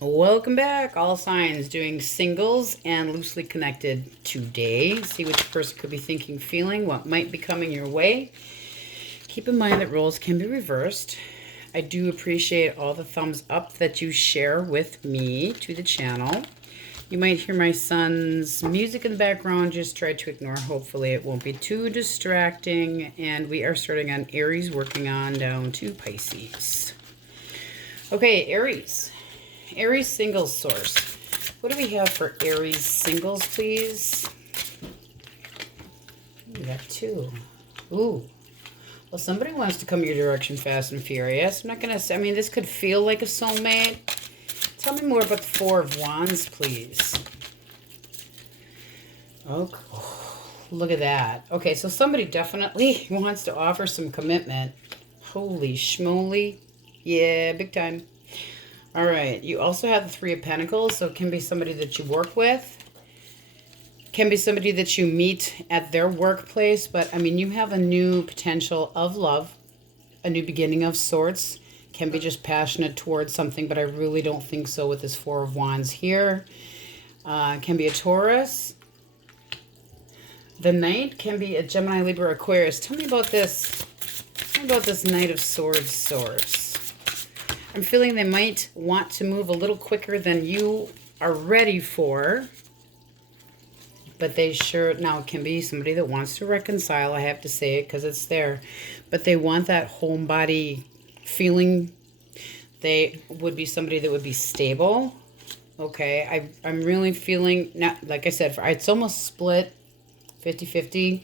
Welcome back, all signs, doing singles and loosely connected today. See which person could be thinking, feeling, what might be coming your way. Keep in mind that roles can be reversed. I do appreciate all the thumbs up that you share with me to the channel. You might hear my son's music in the background. Just try to ignore. Hopefully it won't be too distracting. And we are starting on Aries, working on down to Pisces. Okay, Aries. Aries singles source. What do we have for Aries singles, please? We got two. Ooh. Well, somebody wants to come your direction fast and furious. I'm not going to say, I mean, this could feel like a soulmate. Tell me more about the Four of Wands, please. Okay. Look at that. Okay, so somebody definitely wants to offer some commitment. Holy schmoly. Yeah, big time. All right, you also have the Three of Pentacles, so it can be somebody that you work with. Can be somebody that you meet at their workplace, but I mean, you have a new potential of love, a new beginning of sorts. Can be just passionate towards something, but I really don't think so with this Four of Wands here. Can be a Taurus. The Knight can be a Gemini, Libra, Aquarius. Tell me about this. Tell me about this Knight of Swords source. I'm feeling they might want to move a little quicker than you are ready for. But they sure, now it can be somebody that wants to reconcile. I have to say it because it's there. But they want that home body feeling. They would be somebody that would be stable. Okay, I'm really feeling, not, like I said, it's almost split 50-50.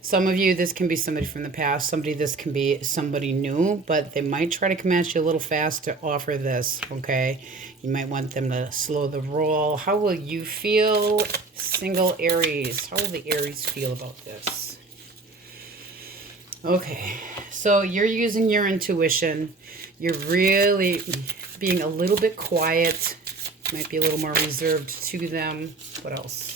Some of you, this can be somebody from the past. Somebody, this can be somebody new, but they might try to come at you a little fast to offer this, okay? You might want them to slow the roll. How will you feel, single Aries? How will the Aries feel about this? Okay, so you're using your intuition. You're really being a little bit quiet. Might be a little more reserved to them. What else?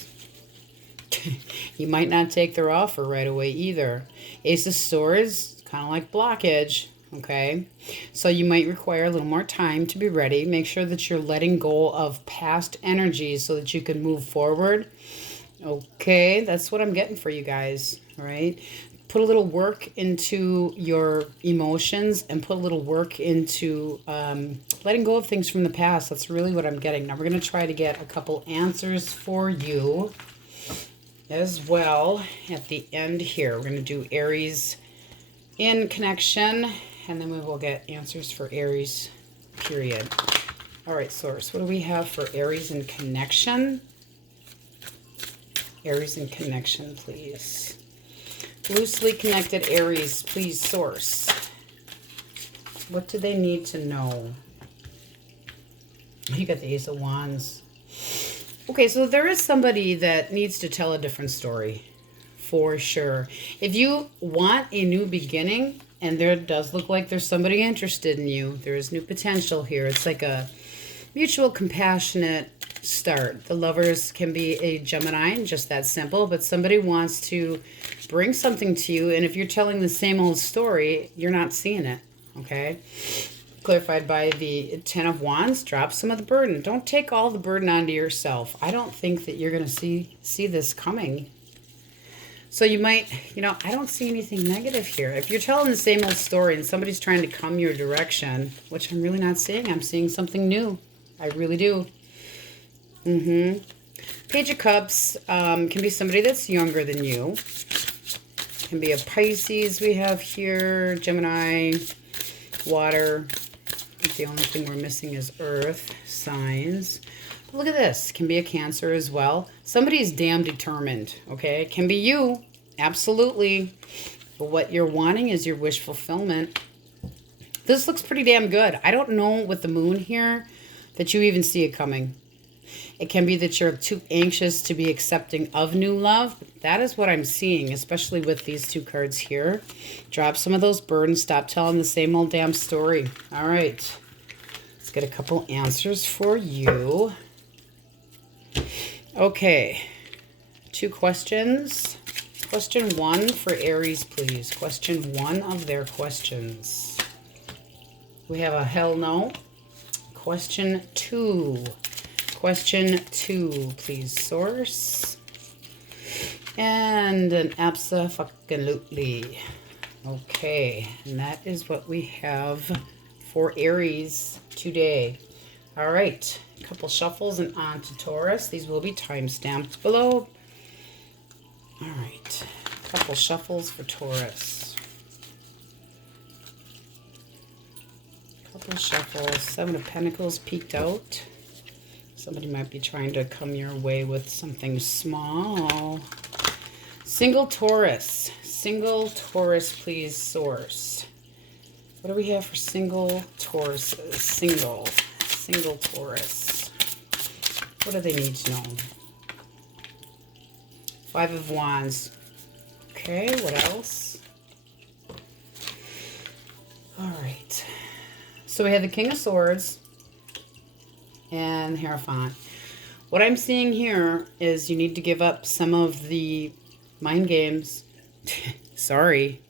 You might not take their offer right away either. Ace of Swords, kind of like blockage, okay? So you might require a little more time to be ready. Make sure that you're letting go of past energies so that you can move forward. Okay, that's what I'm getting for you guys, all right? Put a little work into your emotions and put a little work into letting go of things from the past. That's really what I'm getting. Now we're going to try to get a couple answers for you as well at the end here. We're going to do Aries in connection, and then we will get answers for Aries, period. All right, source, what do we have for Aries in connection? Aries in connection, please. Loosely connected Aries, please, source. What do they need to know? You got the Ace of Wands. Okay, so there is somebody that needs to tell a different story, for sure. If you want a new beginning, and there does look like there's somebody interested in you, there is new potential here. It's like a mutual, compassionate start. The Lovers can be a Gemini, just that simple, but somebody wants to bring something to you, and if you're telling the same old story, you're not seeing it, okay? Clarified by the Ten of Wands. Drop some of the burden. Don't take all the burden onto yourself. I don't think that you're going to see this coming. So you might, I don't see anything negative here. If you're telling the same old story and somebody's trying to come your direction, which I'm really not seeing, I'm seeing something new. I really do. Page of Cups can be somebody that's younger than you. Can be a Pisces we have here, Gemini, water. I think the only thing we're missing is earth signs. But look at this. Can be a Cancer as well. Somebody's damn determined, okay? It can be you. Absolutely. But what you're wanting is your wish fulfillment. This looks pretty damn good. I don't know with the moon here that you even see it coming. It can be that you're too anxious to be accepting of new love. That is what I'm seeing, especially with these two cards here. Drop some of those burdens. Stop telling the same old damn story. All right. Let's get a couple answers for you. Okay. 2 questions. Question 1 for Aries, please. Question 1 of their questions. We have a hell no. Question 2. Question 2, please, source. And an abso-fucking-lutely. Okay, and that is what we have for Aries today. All right, a couple shuffles and on to Taurus. These will be time-stamped below. All right, a couple shuffles for Taurus. Couple shuffles. 7 of Pentacles peeked out. Somebody might be trying to come your way with something small. Single Taurus. Single Taurus, please, source. What do we have for single Tauruses? Single Taurus. What do they need to know? 5 of Wands. Okay, what else? All right. So we have the King of Swords and Hierophant. What I'm seeing here is you need to give up some of the mind games. Sorry.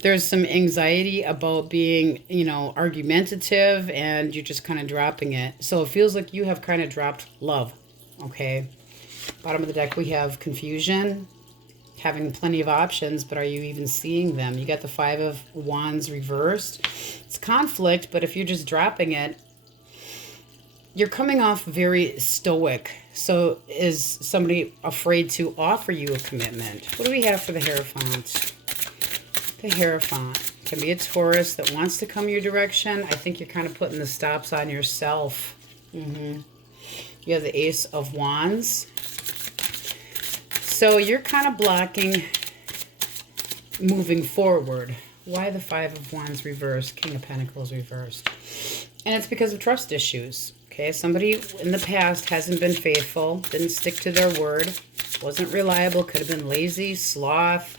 There's some anxiety about being, you know, argumentative, and you're just kind of dropping it. So it feels like you have kind of dropped love. Okay. Bottom of the deck, we have confusion, having plenty of options, but are you even seeing them? You got the 5 of Wands reversed. It's conflict, but if you're just dropping it, you're coming off very stoic. So is somebody afraid to offer you a commitment? What do we have for the Hierophant? The Hierophant can be a Taurus that wants to come your direction. I think you're kind of putting the stops on yourself. You have the Ace of Wands. So you're kind of blocking moving forward. Why the 5 of Wands reversed? King of Pentacles reversed. And it's because of trust issues. Okay, somebody in the past hasn't been faithful, didn't stick to their word, wasn't reliable, could have been lazy, sloth.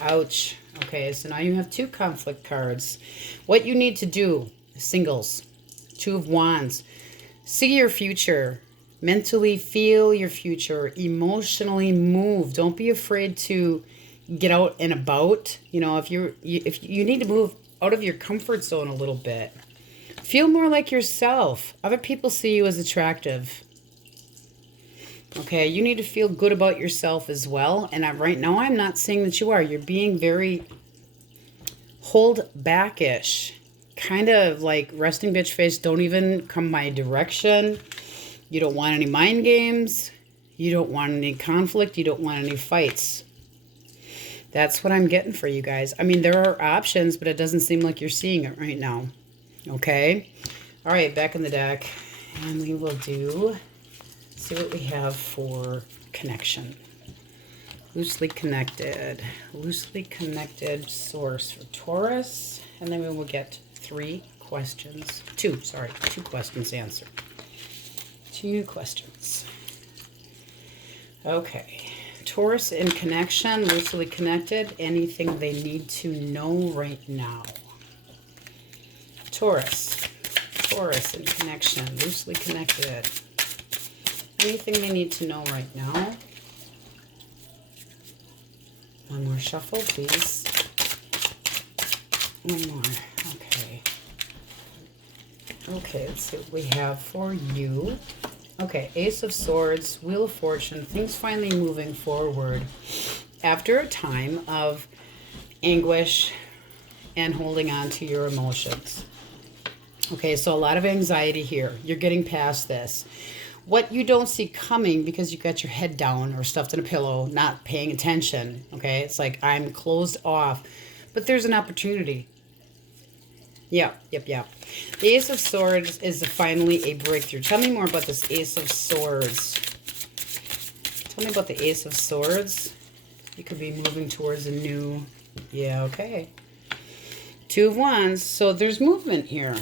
Ouch. Okay, so now you have 2 conflict cards. What you need to do, singles, 2 of Wands, see your future, mentally feel your future, emotionally move. Don't be afraid to get out and about. You know, if you need to move out of your comfort zone a little bit. Feel more like yourself. Other people see you as attractive. Okay, you need to feel good about yourself as well. And right now, I'm not saying that you are. You're being very hold back-ish. Kind of like resting bitch face. Don't even come my direction. You don't want any mind games. You don't want any conflict. You don't want any fights. That's what I'm getting for you guys. I mean, there are options, but it doesn't seem like you're seeing it right now. Okay. All right, back in the deck. And we will see what we have for connection. Loosely connected source for Taurus. And then we will get 2 questions answered. 2 questions. Okay. Taurus in connection, loosely connected. Anything they need to know right now. Taurus in connection, loosely connected. Anything they need to know right now. One more shuffle, please. One more. Okay. Okay, let's see what we have for you. Okay, Ace of Swords, Wheel of Fortune, things finally moving forward after a time of anguish and holding on to your emotions. Okay, so a lot of anxiety here. You're getting past this. What you don't see coming because you got your head down or stuffed in a pillow, not paying attention. Okay, it's like I'm closed off, but there's an opportunity. Yep. The Ace of Swords is finally a breakthrough. Tell me more about this Ace of Swords. Tell me about the Ace of Swords. You could be moving towards a new... Yeah, okay. 2 of Wands. So there's movement here.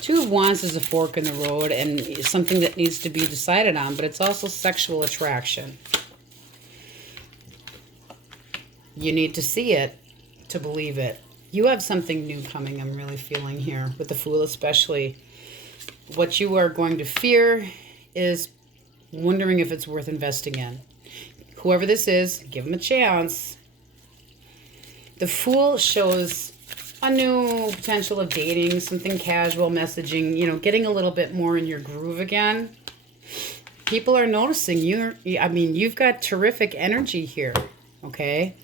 2 of Wands is a fork in the road and something that needs to be decided on, but it's also sexual attraction. You need to see it to believe it. You have something new coming, I'm really feeling here, with the Fool especially. What you are going to fear is wondering if it's worth investing in. Whoever this is, give them a chance. The Fool shows a new potential of dating, something casual, messaging, you know, getting a little bit more in your groove again. People are noticing I mean, you've got terrific energy here, okay?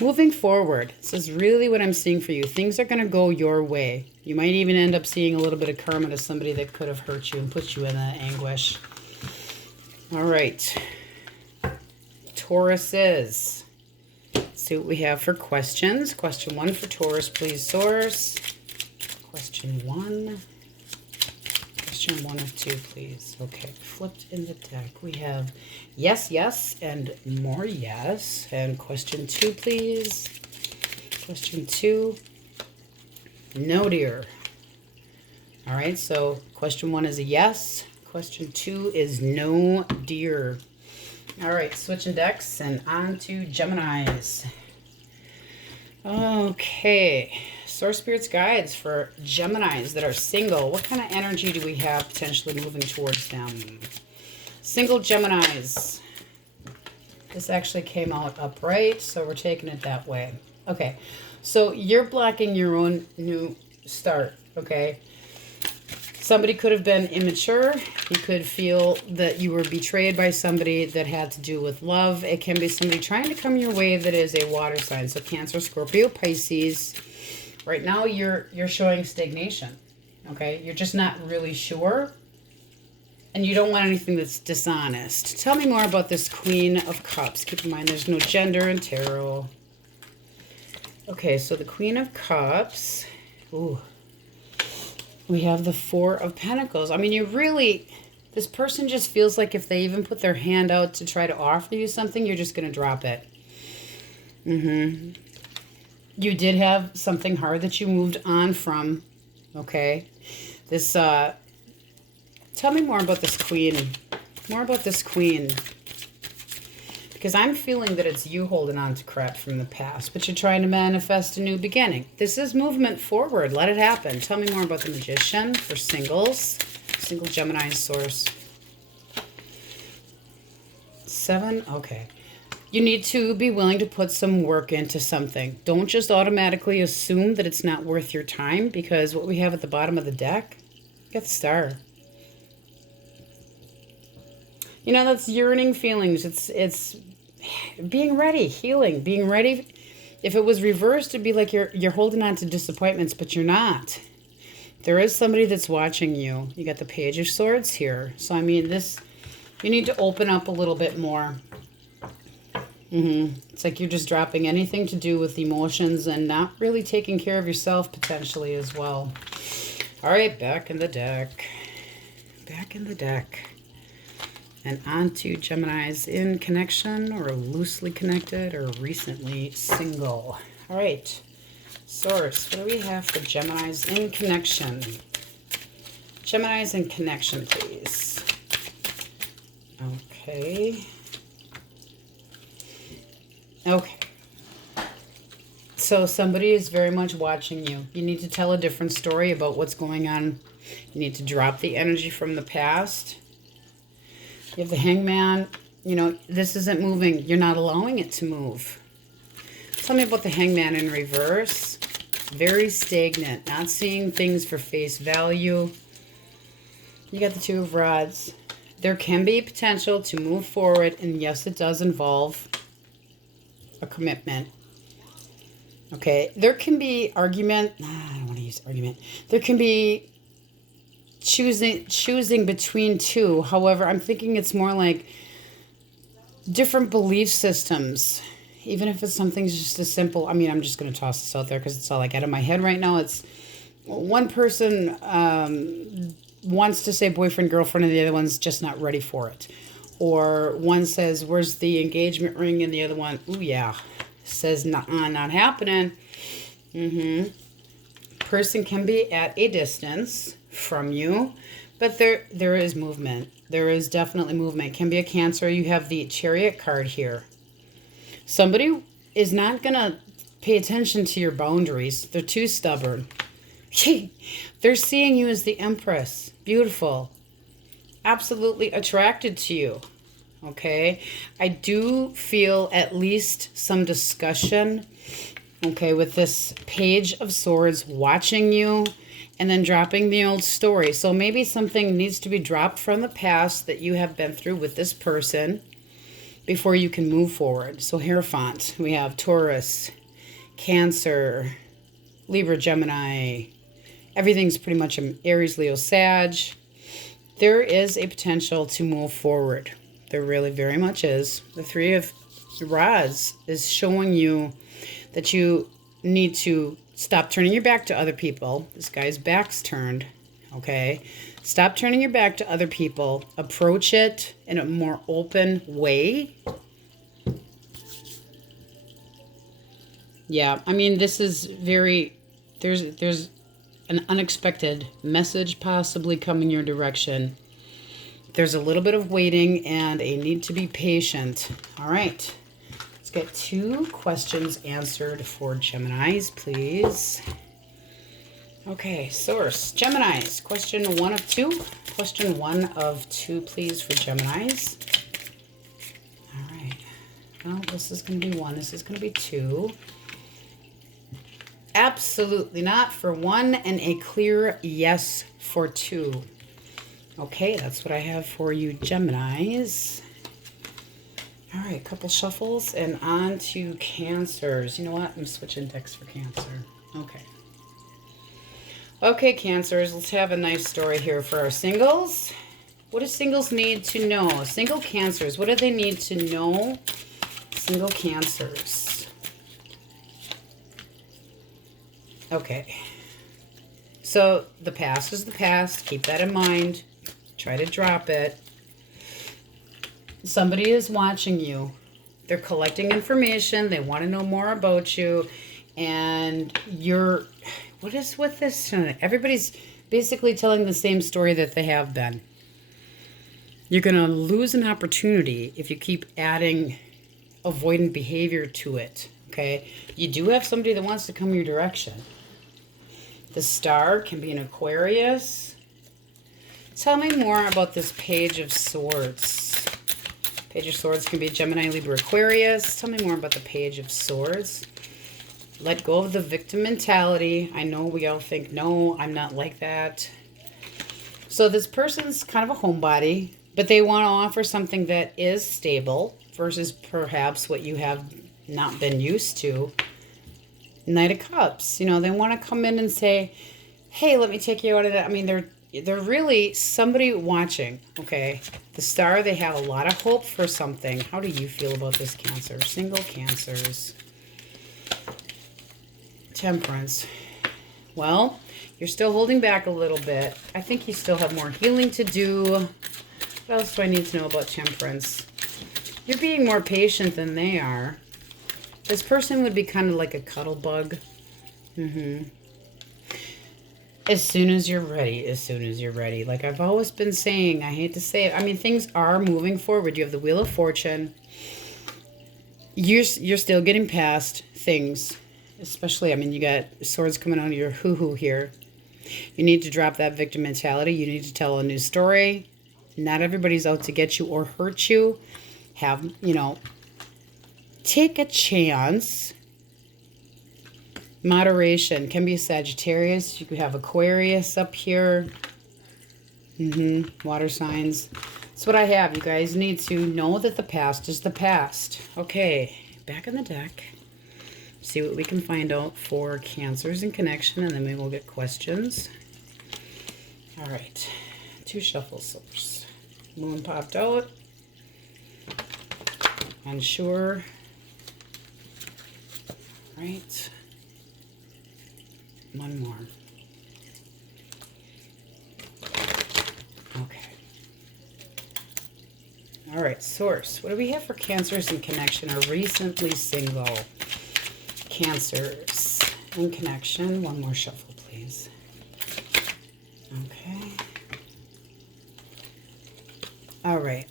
Moving forward, this is really what I'm seeing for you. Things are going to go your way. You might even end up seeing a little bit of karma to somebody that could have hurt you and put you in that anguish. All right. Tauruses. Let's see what we have for questions. Question 1 for Taurus, please, source. Question 1. Question 1 of 2, please. Okay, flipped in the deck. We have yes, yes, and more yes. And question 2, please. Question 2. No, dear. All right, so question 1 is a yes. Question 2 is no, dear. All right, switching decks and on to Geminis. Okay, Source Spirits Guides for Geminis that are single. What kind of energy do we have potentially moving towards them? Single Geminis. This actually came out upright, so we're taking it that way. Okay, so you're blocking your own new start, okay? Somebody could have been immature. You could feel that you were betrayed by somebody that had to do with love. It can be somebody trying to come your way that is a water sign. So Cancer, Scorpio, Pisces. Right now you're showing stagnation. Okay? You're just not really sure. And you don't want anything that's dishonest. Tell me more about this Queen of Cups. Keep in mind there's no gender in tarot. Okay, so the Queen of Cups. Ooh. We have the Four of Pentacles. I mean, you really, this person just feels like if they even put their hand out to try to offer you something, you're just going to drop it. You did have something hard that you moved on from, okay? This, tell me more about this Queen. More about this Queen. Because I'm feeling that it's you holding on to crap from the past, but you're trying to manifest a new beginning. This is movement forward. Let it happen. Tell me more about the Magician for singles. Single Gemini source. 7. Okay. You need to be willing to put some work into something. Don't just automatically assume that it's not worth your time, because what we have at the bottom of the deck, you got the Star. You know, that's yearning feelings. It's being ready, healing, being ready. If it was reversed, it'd be like you're holding on to disappointments, but you're not. There is somebody that's watching you. You got the Page of Swords here. So, I mean, you need to open up a little bit more. It's like you're just dropping anything to do with emotions and not really taking care of yourself potentially as well. All right, back in the deck. Back in the deck. And on to Geminis in connection or loosely connected or recently single. All right. Source, what do we have for Geminis in connection? Geminis in connection, please. Okay. Okay. So somebody is very much watching you. You need to tell a different story about what's going on. You need to drop the energy from the past. You have the Hangman. You know, this isn't moving. You're not allowing it to move. Tell me about the Hangman in reverse. Very stagnant. Not seeing things for face value. You got the Two of Rods. There can be potential to move forward. And yes, it does involve a commitment. Okay. There can be argument. I don't want to use argument. There can be choosing between two. However, I'm thinking it's more like different belief systems. Even if it's something just as simple. I mean, I'm just going to toss this out there because it's all I got in my head right now. It's one person wants to say boyfriend, girlfriend, and the other one's just not ready for it. Or one says, where's the engagement ring? And the other one, ooh, yeah, says not happening. Person can be at a distance from you, but there is movement. There is definitely movement. It can be a Cancer. You have the Chariot card here. Somebody is not going to pay attention to your boundaries. They're too stubborn. They're seeing you as the Empress. Beautiful. Absolutely attracted to you. Okay? I do feel at least some discussion Okay, with this Page of Swords watching you and then dropping the old story. So maybe something needs to be dropped from the past that you have been through with this person before you can move forward. So Hierophant, we have Taurus, Cancer, Libra, Gemini. Everything's pretty much an Aries, Leo, Sag. There is a potential to move forward. There really very much is. The Three of Rods is showing you that you need to stop turning your back to other people. This guy's back's turned, okay? Stop turning your back to other people. Approach it in a more open way. Yeah, I mean, this is very... There's an unexpected message possibly coming your direction. There's a little bit of waiting and a need to be patient. All right. Let's get 2 questions answered for Geminis, please. Okay, source. Geminis. Question 1 of 2. Question 1 of 2, please, for Geminis. All right. Well, this is going to be 1. This is going to be 2. Absolutely not for 1 and a clear yes for 2. Okay, that's what I have for you, Geminis. All right, couple shuffles and on to Cancers. You know what? I'm switching decks for Cancer. Okay. Okay, Cancers, let's have a nice story here for our singles. What do singles need to know? Single Cancers, what do they need to know? Single Cancers. Okay. So the past is the past. Keep that in mind. Try to drop it. Somebody is watching you. They're collecting information. They want to know more about you. And you're... What is with this? Everybody's basically telling the same story that they have been. You're going to lose an opportunity if you keep adding avoidant behavior to it. Okay? You do have somebody that wants to come your direction. The Star can be an Aquarius. Tell me more about this Page of Swords. Page of Swords can be Gemini, Libra, Aquarius. Tell me more about the Page of Swords. Let go of the victim mentality. I know we all think, no, I'm not like that. So this person's kind of a homebody, but they want to offer something that is stable versus perhaps what you have not been used to. Knight of Cups. You know, they want to come in and say, hey, let me take you out of that. I mean, they're really somebody watching, okay? The Star, they have a lot of hope for something. How do you feel about this, Cancer? Single Cancers. Temperance. Well, you're still holding back a little bit. I think you still have more healing to do. What else do I need to know about Temperance? You're being more patient than they are. This person would be kind of like a cuddle bug. As soon as you're ready, as soon as you're ready. Like I've always been saying, I hate to say it. I mean, things are moving forward. You have the Wheel of Fortune. You're still getting past things. Especially, I mean, you got swords coming out of your hoo-hoo here. You need to drop that victim mentality. You need to tell a new story. Not everybody's out to get you or hurt you. Have, you know, take a chance. Moderation can be Sagittarius. You could have Aquarius up here. Water signs. That's what I have. You guys need to know that the past is the past. Okay, back in the deck. See what we can find out for Cancers in connection, and then we will get questions. All right, 2 shuffle source. Moon popped out. Unsure. All right. 1 more. Okay. All right, source. What do we have for Cancers in connection or recently single? Cancers in connection. 1 more shuffle, please. Okay. All right.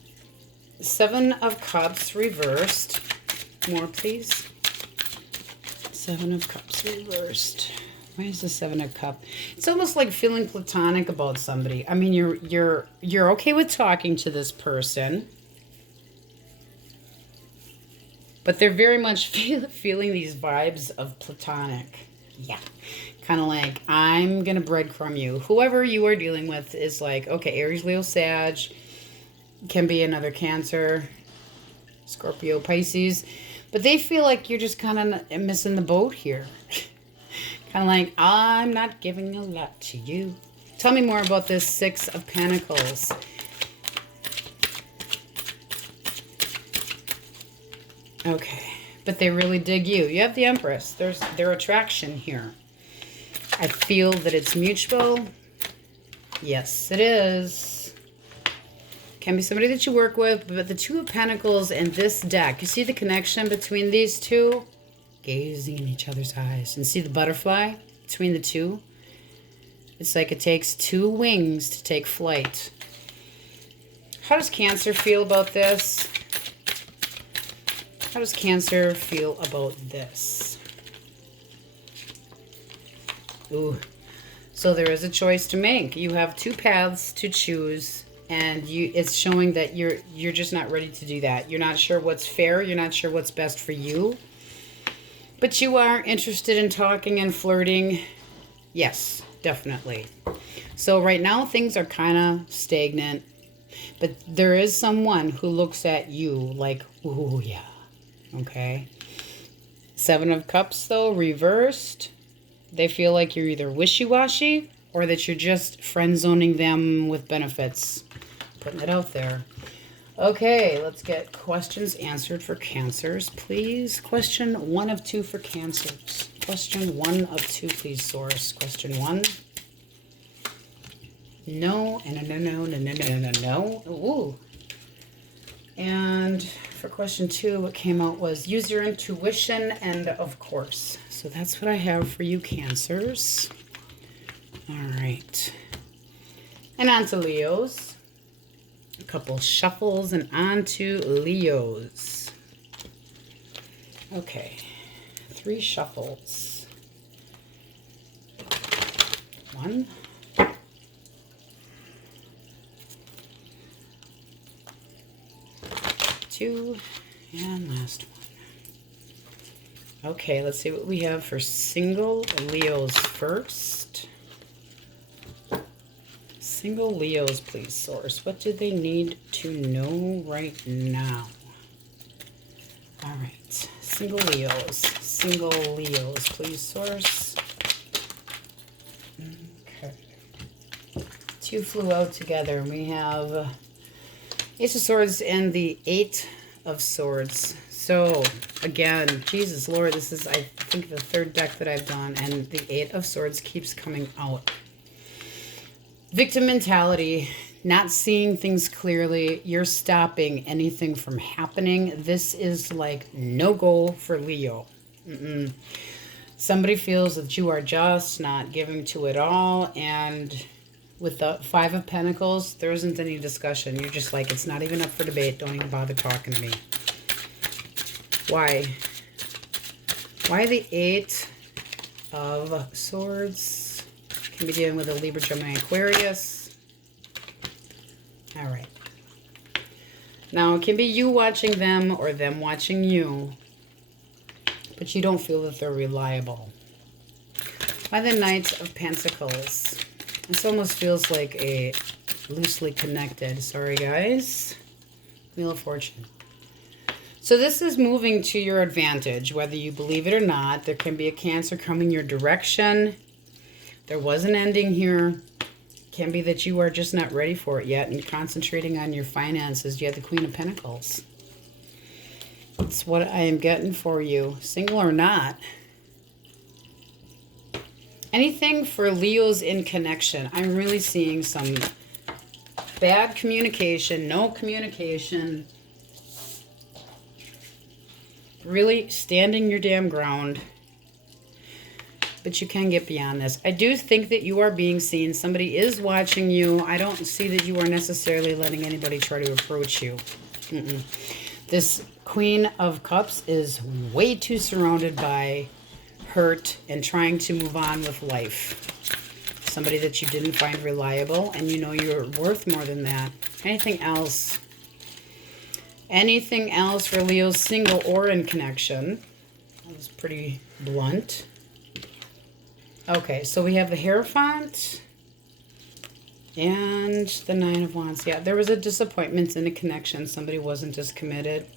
7 of Cups reversed. More, please. 7 of Cups reversed. Why is the 7 of Cups? It's almost like feeling platonic about somebody. I mean, you're okay with talking to this person. But they're very much feeling these vibes of platonic. Yeah. Kind of like, I'm going to breadcrumb you. Whoever you are dealing with is like, okay, Aries, Leo, Sag, can be another Cancer, Scorpio, Pisces. But they feel like you're just kind of missing the boat here. Kind of like, I'm not giving a lot to you. Tell me more about this Six of Pentacles. Okay, but they really dig you. You have the Empress. There's their attraction here. I feel that it's mutual. Yes, it is. Can be somebody that you work with, but the Two of Pentacles and this deck, you see the connection between these two? Gazing in each other's eyes. And see the butterfly between the two? It's like it takes two wings to take flight. How does Cancer feel about this? How does Cancer feel about this? Ooh. So there is a choice to make. You have two paths to choose, and it's showing that you're just not ready to do that. You're not sure what's fair. You're not sure what's best for you. But you are interested in talking and flirting. Yes, definitely. So right now things are kind of stagnant. But there is someone who looks at you like, ooh, yeah. Okay. Seven of Cups, though, reversed. They feel like you're either wishy-washy or that you're just friend-zoning them with benefits. Putting it out there. Okay, let's get questions answered for Cancers, please. Question 1 of 2 for Cancers. Question 1 of 2, please, Source. Question 1. No, and no. Ooh. And for question 2, what came out was use your intuition and of course. So that's what I have for you, Cancers. All right. And on to Leos. A couple shuffles and on to Leos. Okay. 3 shuffles. 1. 2, and last one. Okay, let's see what we have for single Leos first. Single Leos, please, Source. What do they need to know right now? All right, single Leos, please, Source. Okay. 2 flew out together. We have Ace of Swords and the 8 of Swords. So, again, Jesus Lord, this is, I think, the 3rd deck that I've done, and the 8 of Swords keeps coming out. Victim mentality, not seeing things clearly. You're stopping anything from happening. This is like no-go for Leo. Somebody feels that you are just not giving to it all, and with the 5 of Pentacles, there isn't any discussion. You're just like, it's not even up for debate. Don't even bother talking to me. Why? Why the 8 of Swords? Can be dealing with a Libra, Gemini, Aquarius. All right. Now, it can be you watching them or them watching you, but you don't feel that they're reliable. By the Knight of Pentacles. This almost feels like a loosely connected. Sorry, guys. Wheel of Fortune. So this is moving to your advantage, whether you believe it or not. There can be a Cancer coming your direction. There was an ending here. It can be that you are just not ready for it yet and concentrating on your finances. You have the Queen of Pentacles. That's what I am getting for you. Single or not. Anything for Leos in connection. I'm really seeing some bad communication, no communication. Really standing your damn ground. But you can get beyond this. I do think that you are being seen. Somebody is watching you. I don't see that you are necessarily letting anybody try to approach you. This Queen of Cups is way too surrounded by hurt and trying to move on with life. Somebody that you didn't find reliable, and you know you're worth more than that. Anything else? Anything else for Leo's single or in connection? That was pretty blunt. Okay, so we have the Hierophant and the Nine of Wands. Yeah, there was a disappointment in a connection. Somebody wasn't as committed.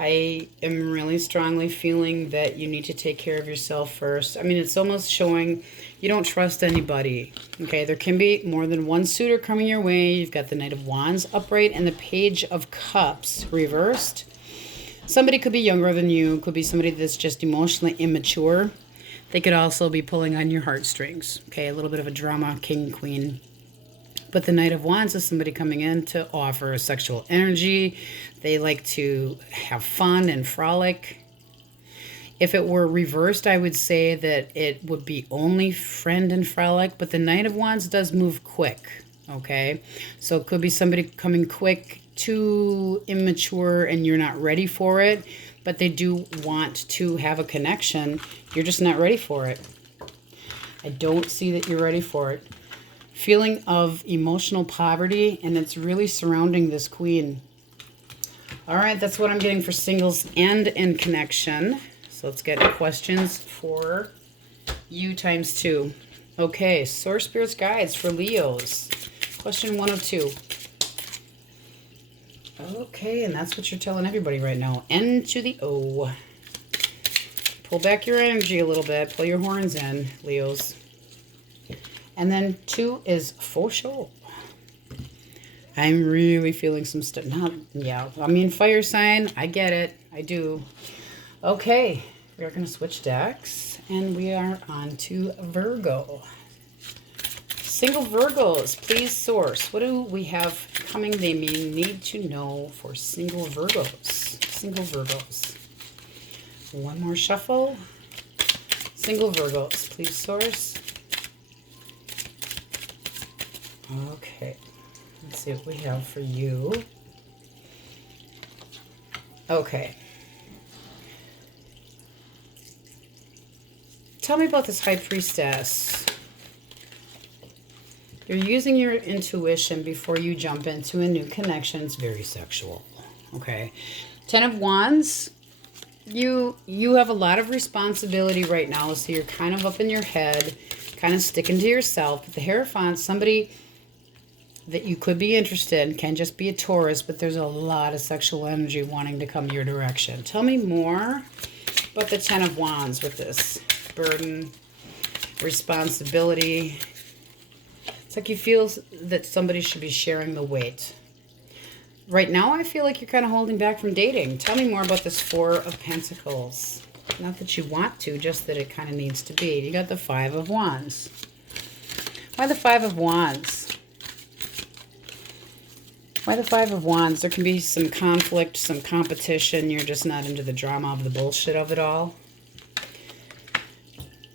I am really strongly feeling that you need to take care of yourself first. I mean, it's almost showing you don't trust anybody. Okay, there can be more than one suitor coming your way. You've got the Knight of Wands upright and the Page of Cups reversed. Somebody could be younger than you. Could be somebody that's just emotionally immature. They could also be pulling on your heartstrings. Okay, a little bit of a drama, king, queen. But the Knight of Wands is somebody coming in to offer sexual energy. They like to have fun and frolic. If it were reversed, I would say that it would be only friend and frolic. But the Knight of Wands does move quick, okay? So it could be somebody coming quick, too immature, and you're not ready for it. But they do want to have a connection. You're just not ready for it. I don't see that you're ready for it. Feeling of emotional poverty, and it's really surrounding this queen. All right, that's what I'm getting for singles and in connection. So let's get questions for you times 2. Okay, Source Spirits Guides for Leos. Question 1 of 2. Okay, and that's what you're telling everybody right now. N to the O. Pull back your energy a little bit. Pull your horns in, Leos. And then 2 is for sure. I'm really feeling some stuff. Yeah, I mean, fire sign. I get it. I do. Okay, we're going to switch decks. And we are on to Virgo. Single Virgos, please source. What do we have coming they may need to know for single Virgos? Single Virgos. One more shuffle. Single Virgos, please source. Okay, let's see what we have for you. Okay. Tell me about this High Priestess. You're using your intuition before you jump into a new connection. It's very sexual. Okay. 10 of Wands. You have a lot of responsibility right now, so you're kind of up in your head, kind of sticking to yourself. But the Hierophant, somebody that you could be interested in, can just be a Taurus, but there's a lot of sexual energy wanting to come your direction. Tell me more about the 10 of Wands with this burden, responsibility. It's like you feel that somebody should be sharing the weight. Right now, I feel like you're kind of holding back from dating. Tell me more about this 4 of Pentacles. Not that you want to, just that it kind of needs to be. You got the 5 of Wands. Why the 5 of Wands? Why the 5 of Wands? There can be some conflict, some competition. You're just not into the drama of the bullshit of it all.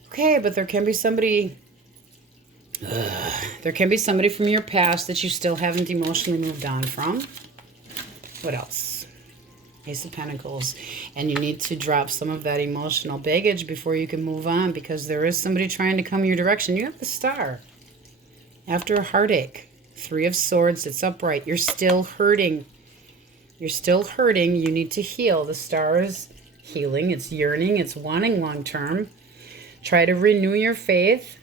Okay, but there can be somebody... there can be somebody from your past that you still haven't emotionally moved on from. What else? Ace of Pentacles. And you need to drop some of that emotional baggage before you can move on, because there is somebody trying to come your direction. You have the Star. After a heartache. 3 of Swords. It's upright. You're still hurting. You're still hurting. You need to heal. The Star is healing. It's yearning. It's wanting long term. Try to renew your faith.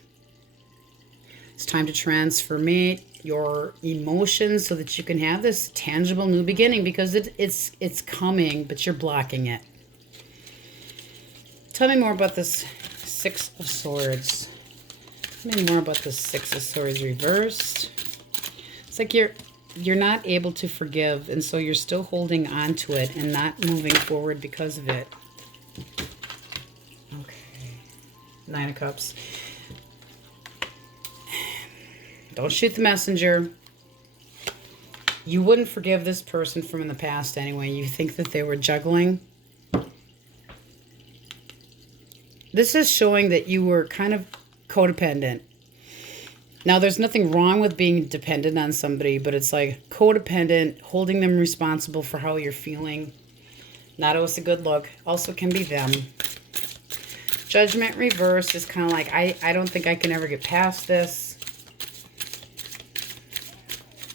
It's time to transformate your emotions so that you can have this tangible new beginning, because it's coming, but you're blocking it. Tell me more about this 6 of Swords. Tell me more about this 6 of Swords reversed. It's like you're not able to forgive, and so you're still holding on to it and not moving forward because of it. Okay. 9 of Cups. Don't shoot the messenger. You wouldn't forgive this person from in the past anyway. You think that they were juggling. This is showing that you were kind of codependent. Now, there's nothing wrong with being dependent on somebody, but it's like codependent, holding them responsible for how you're feeling. Not always a good look. Also can be them. Judgment reverse is kind of like, I don't think I can ever get past this.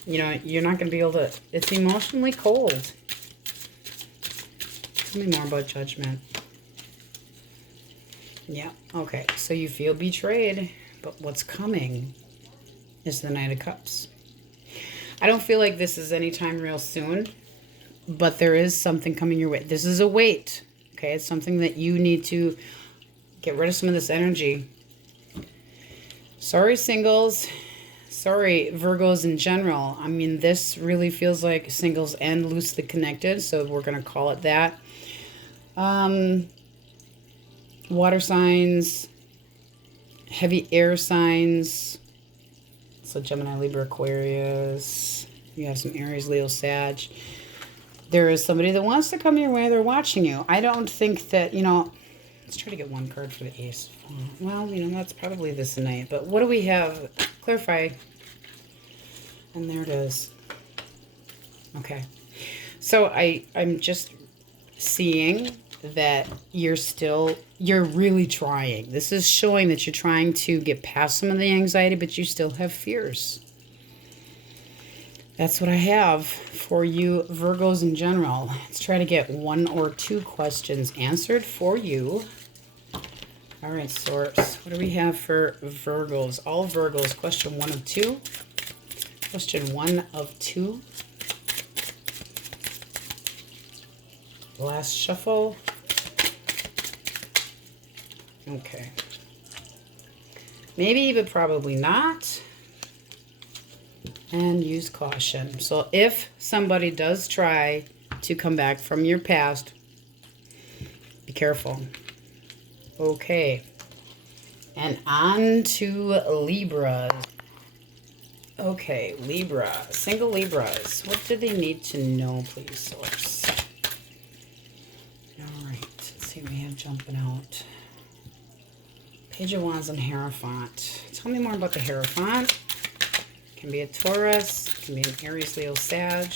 You know, you're not going to be able to... It's emotionally cold. Tell me more about Judgment. Yeah, okay. So you feel betrayed, but what's coming is the Knight of Cups. I don't feel like this is anytime real soon, but there is something coming your way. This is a weight, okay? It's something that you need to get rid of some of this energy. Sorry, singles. Sorry, Virgos in general. I mean, this really feels like singles and loosely connected, so we're going to call it that. Water signs, heavy air signs. So Gemini, Libra, Aquarius. You have some Aries, Leo, Sag. There is somebody that wants to come your way. They're watching you. I don't think that, you know... Let's try to get one card for the Ace. Well, you know, that's probably this night. But what do we have? Clarify. And there it is. Okay. So I'm just seeing that you're really trying. This is showing that you're trying to get past some of the anxiety, but you still have fears. That's what I have for you Virgos in general. Let's try to get 1 or 2 questions answered for you. All right, Source. What do we have for Virgos? All Virgos. Question 1 of 2. Question 1 of 2. Last shuffle. Okay. Maybe, but probably not. And use caution. So if somebody does try to come back from your past, be careful. Okay. And on to Libras. Okay, Libra. Single Libras. What do they need to know, please, Source? All right. Let's see what we have jumping out. Page of Wands and Hierophant. Tell me more about the Hierophant. Can be a Taurus, can be an Aries, Leo, Sag.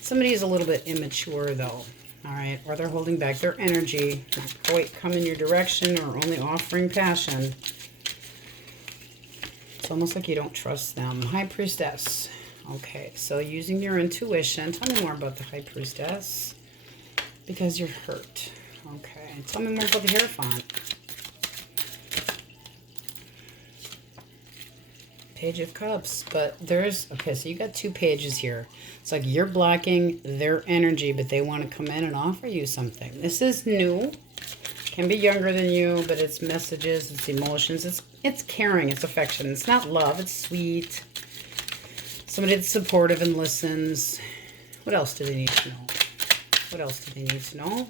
Somebody is a little bit immature, though. All right, or they're holding back their energy, not quite come in your direction, or only offering passion. It's almost like you don't trust them. High Priestess. Okay, so using your intuition. Tell me more about the High Priestess. Because you're hurt. Okay, tell me more about the Hierophant. Page of Cups, but there's, okay, so you got 2 pages here. It's like you're blocking their energy, but they want to come in and offer you something. This is new. Can be younger than you, but it's messages, it's emotions, it's caring, it's affection. It's not love, it's sweet. Somebody that's supportive and listens. What else do they need to know? What else do they need to know?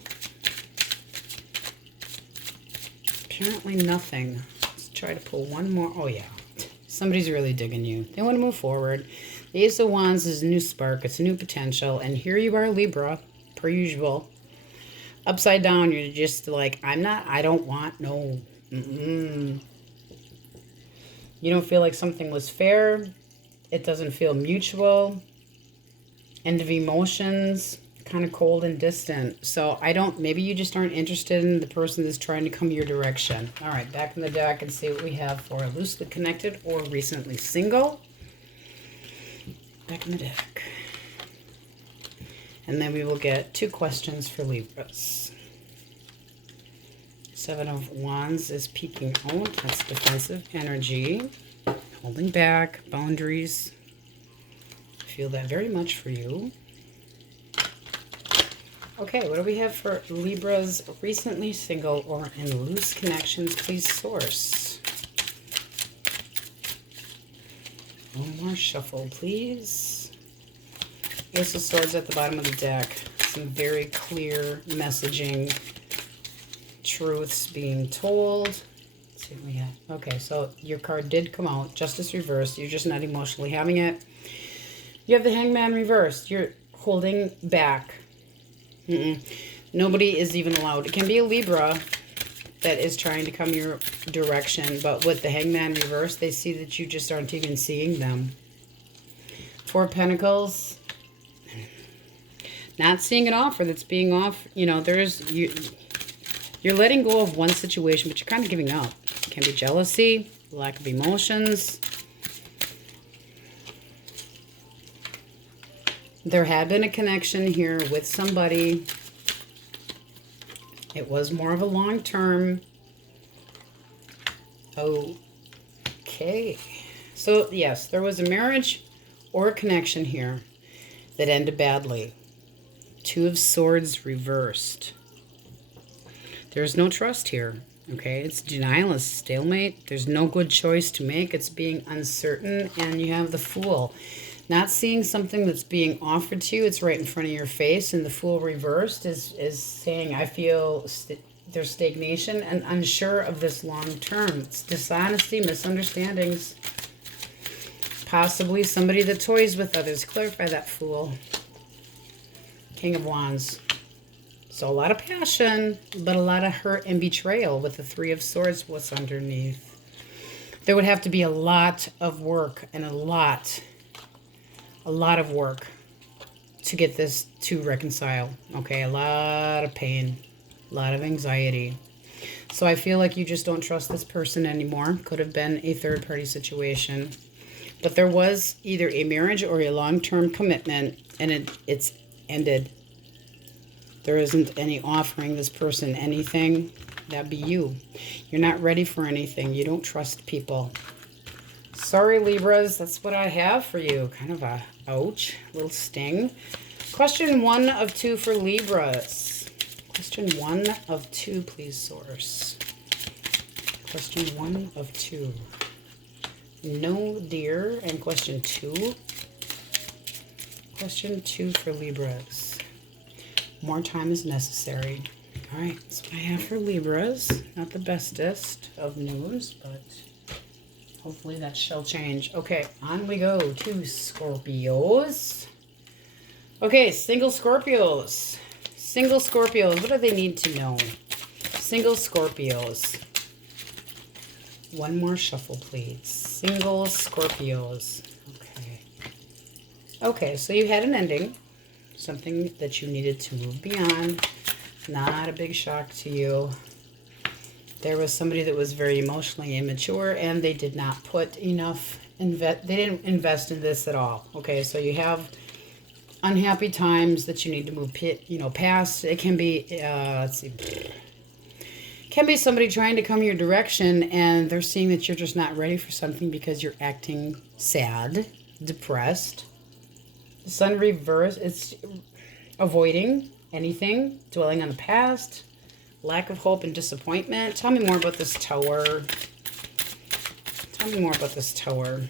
Apparently nothing. Let's try to pull one more. Oh, yeah. Somebody's really digging you. They want to move forward. The Ace of Wands is a new spark. It's a new potential. And here you are, Libra, per usual. Upside down, you're just like, I don't want, no. You don't feel like something was fair. It doesn't feel mutual. End of emotions. Kind of cold and distant. So maybe you just aren't interested in the person that's trying to come your direction. All right, back in the deck and see what we have for loosely connected or recently single. Back in the deck. And then we will get 2 questions for Libras. 7 of Wands is peeking out. That's defensive energy. Holding back, boundaries. I feel that very much for you. Okay, what do we have for Libras recently single or in loose connections? Please, Source. One more shuffle, please. Ace of Swords at the bottom of the deck. Some very clear messaging. Truths being told. Let's see what we have. Okay, so your card did come out. Justice reversed. You're just not emotionally having it. You have the Hangman reversed. You're holding back. Nobody is even allowed. It can be a Libra that is trying to come your direction, but with the Hangman reverse, they see that you just aren't even seeing them. 4 of Pentacles. Not seeing an offer that's being off. You know, you're letting go of one situation, but you're kind of giving up. It can be jealousy, lack of emotions. There had been a connection here with somebody. It was more of a long term. Okay. So, yes, there was a marriage or a connection here that ended badly. Two of Swords reversed. There's no trust here. Okay, it's denial, it's stalemate. There's no good choice to make. It's being uncertain, and you have the Fool. Not seeing something that's being offered to you. It's right in front of your face, and the Fool reversed is saying, I feel there's stagnation and unsure of this long term. It's dishonesty, misunderstandings. Possibly somebody that toys with others. Clarify that, Fool. King of Wands. So a lot of passion, but a lot of hurt and betrayal with the Three of Swords. What's underneath? There would have to be a lot of work and a lot of work to get this to reconcile. Okay, a lot of pain, a lot of anxiety. So I feel like you just don't trust this person anymore. Could have been a third-party situation. But there was either a marriage or a long-term commitment, and it's ended. There isn't any offering this person anything. That'd be you. You're not ready for anything. You don't trust people. Sorry, Libras. That's what I have for you. Kind of a ouch, little sting. Question 1 of 2 for Libras. Question 1 of 2, please, Source. Question 1 of 2. No, dear. And question 2. Question 2 for Libras. More time is necessary. All right, that's what I have for Libras. Not the bestest of news, but hopefully that shall change. Okay, on we go to Scorpios. Okay, single Scorpios. Single Scorpios, what do they need to know? Single Scorpios. One more shuffle, please. Single Scorpios. Okay. Okay, so you had an ending. Something that you needed to move beyond. Not a big shock to you. There was somebody that was very emotionally immature, and they did not put enough, they didn't invest in this at all. Okay, so you have unhappy times that you need to move, past. It can be, let's see, can be somebody trying to come your direction, and they're seeing that you're just not ready for something because you're acting sad, depressed. The Sun reverse, it's avoiding anything, dwelling on the past, lack of hope and disappointment. Tell me more about this Tower. Tell me more about this Tower.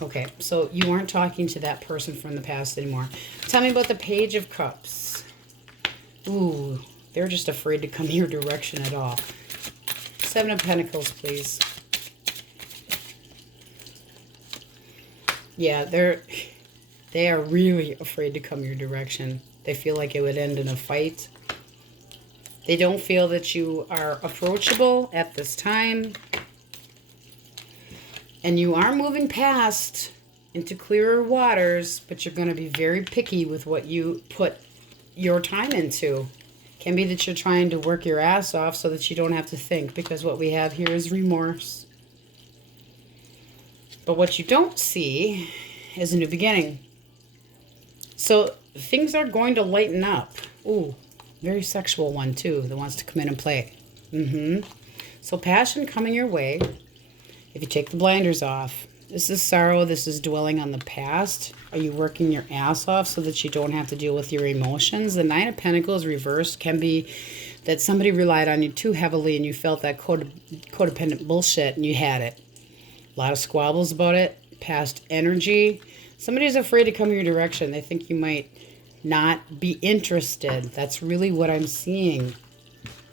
Okay, so you aren't talking to that person from the past anymore. Tell me about the Page of Cups. Ooh, they're just afraid to come your direction at all. 7 of Pentacles, please. Yeah, they are really afraid to come your direction. They feel like it would end in a fight. They don't feel that you are approachable at this time. And you are moving past into clearer waters, but you're going to be very picky with what you put your time into. Can be that you're trying to work your ass off so that you don't have to think, because what we have here is remorse. But what you don't see is a new beginning. So things are going to lighten up. Ooh, very sexual one too that wants to come in and play. So passion coming your way. If you take the blinders off, this is sorrow. This is dwelling on the past. Are you working your ass off so that you don't have to deal with your emotions? The 9 of Pentacles reversed can be that somebody relied on you too heavily and you felt that codependent bullshit and you had it. A lot of squabbles about it. Past energy. Somebody's afraid to come your direction. They think you might not be interested. That's really what I'm seeing.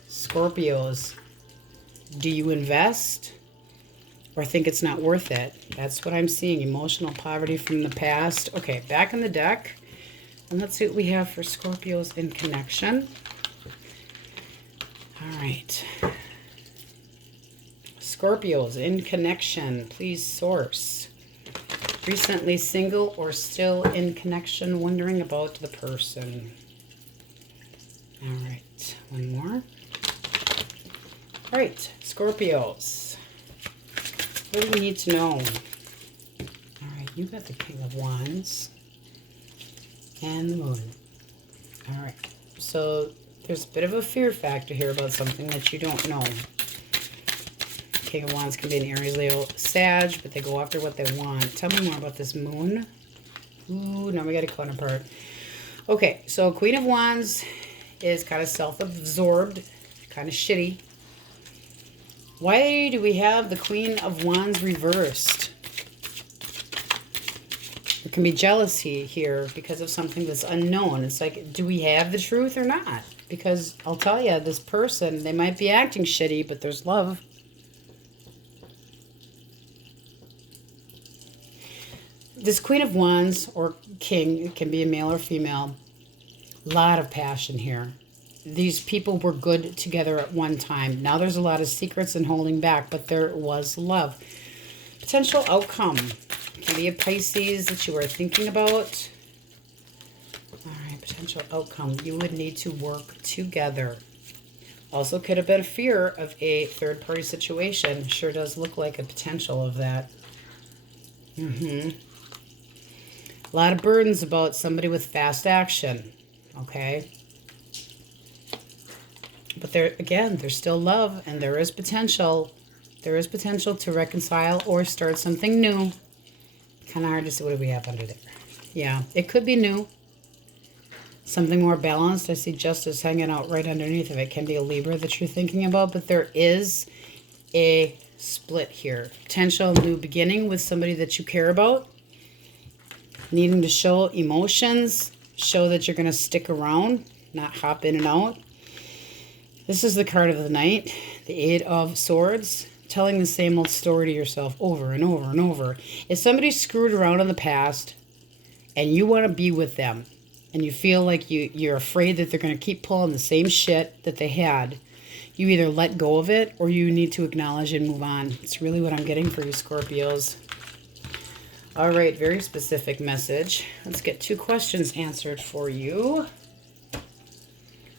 Scorpios. Do you invest? Or think it's not worth it? That's what I'm seeing. Emotional poverty from the past. Okay, back in the deck. And let's see what we have for Scorpios in connection. All right. Scorpios in connection. Please, Source. Recently single or still in connection, wondering about the person. All right, one more. All right, Scorpios. What do we need to know? All right, You got the King of Wands and the Moon. All right. So there's a bit of a fear factor here about something that you don't know. King of Wands can be an Aries, Leo, Sag, but they go after what they want. Tell me more about this Moon. Ooh, now we got to cut apart. Okay, so Queen of Wands is kind of self-absorbed, kind of shitty. Why do we have the Queen of Wands reversed? There can be jealousy here because of something that's unknown. It's like, do we have the truth or not? Because I'll tell you, this person, they might be acting shitty, but there's love. This Queen of Wands or King, it can be a male or female. A lot of passion here. These people were good together at one time. Now there's a lot of secrets and holding back, but there was love. Potential outcome. Can be a Pisces that you are thinking about. All right, potential outcome. You would need to work together. Also could have been fear of a third-party situation. Sure does look like a potential of that. A lot of burdens about somebody with fast action. Okay. But there, again, there's still love and there is potential. There is potential to reconcile or start something new. Kind of hard to see. What do we have under there? Yeah, it could be new. Something more balanced. I see justice hanging out right underneath of it. Can be a Libra that you're thinking about, but there is a split here. Potential new beginning with somebody that you care about. Needing to show emotions. Show that you're going to stick around, not hop in and out. This is the card of the night, the Eight of Swords, telling the same old story to yourself over and over and over. If somebody screwed around in the past and you want to be with them and you feel like you're afraid that they're going to keep pulling the same shit that they had, you either let go of it or you need to acknowledge and move on. It's really what I'm getting for you, Scorpios. All right, very specific message. Let's get 2 questions answered for you.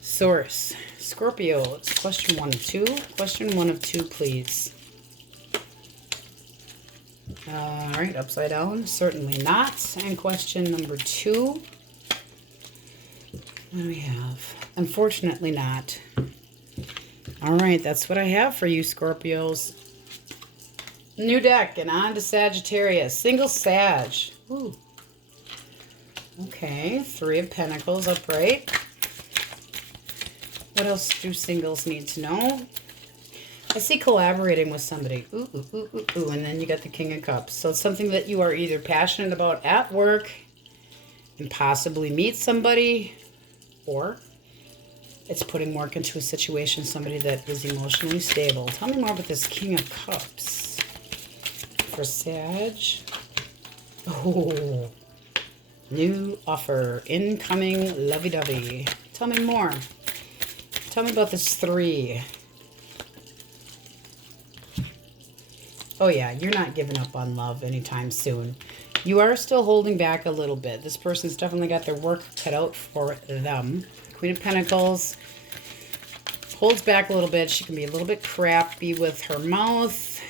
Source. Scorpio, it's question 1 of 2. Question 1 of 2, please. All right, upside down, certainly not. And question number 2. What do we have? Unfortunately not. All right, that's what I have for you, Scorpios. New deck and on to Sagittarius. Single Sag. Ooh. Okay, 3 of Pentacles upright. What else do singles need to know? I see collaborating with somebody. Ooh, ooh, ooh, ooh, ooh. And then you got the King of Cups. So it's something that you are either passionate about at work and possibly meet somebody, or it's putting work into a situation, somebody that is emotionally stable. Tell me more about this King of Cups for Sag. Oh, new offer, incoming lovey-dovey. Tell me more. Tell me about this 3. Oh yeah, you're not giving up on love anytime soon. You are still holding back a little bit. This person's definitely got their work cut out for them. Queen of Pentacles holds back a little bit. She can be a little bit crappy with her mouth.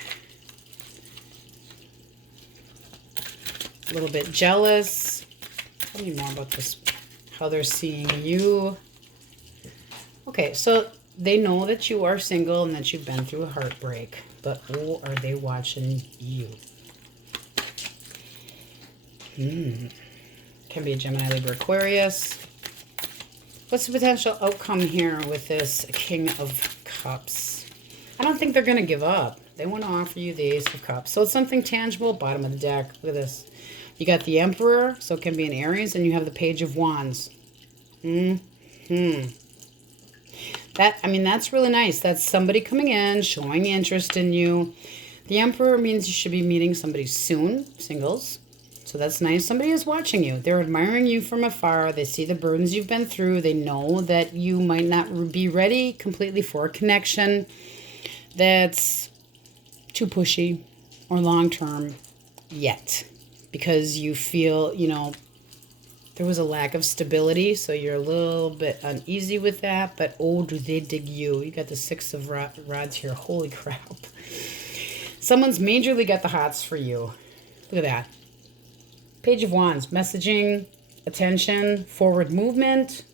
A little bit jealous. Tell me more about this, how they're seeing you. Okay, so they know that you are single and that you've been through a heartbreak, but oh, are they watching you? Can be a Gemini, Libra, Aquarius. What's the potential outcome here with this King of Cups? I don't think they're going to give up. They want to offer you the Ace of Cups. So it's something tangible, bottom of the deck. Look at this. You got the Emperor, so it can be an Aries, and you have the Page of Wands. That's really nice. That's somebody coming in, showing interest in you. The Emperor means you should be meeting somebody soon, singles. So that's nice. Somebody is watching you. They're admiring you from afar. They see the burdens you've been through. They know that you might not be ready completely for a connection that's too pushy or long-term yet. Because you feel, there was a lack of stability, so you're a little bit uneasy with that, but oh, do they dig you. You got the 6 of rods here. Holy crap. Someone's majorly got the hots for you. Look at that. Page of Wands, messaging, attention, forward movement,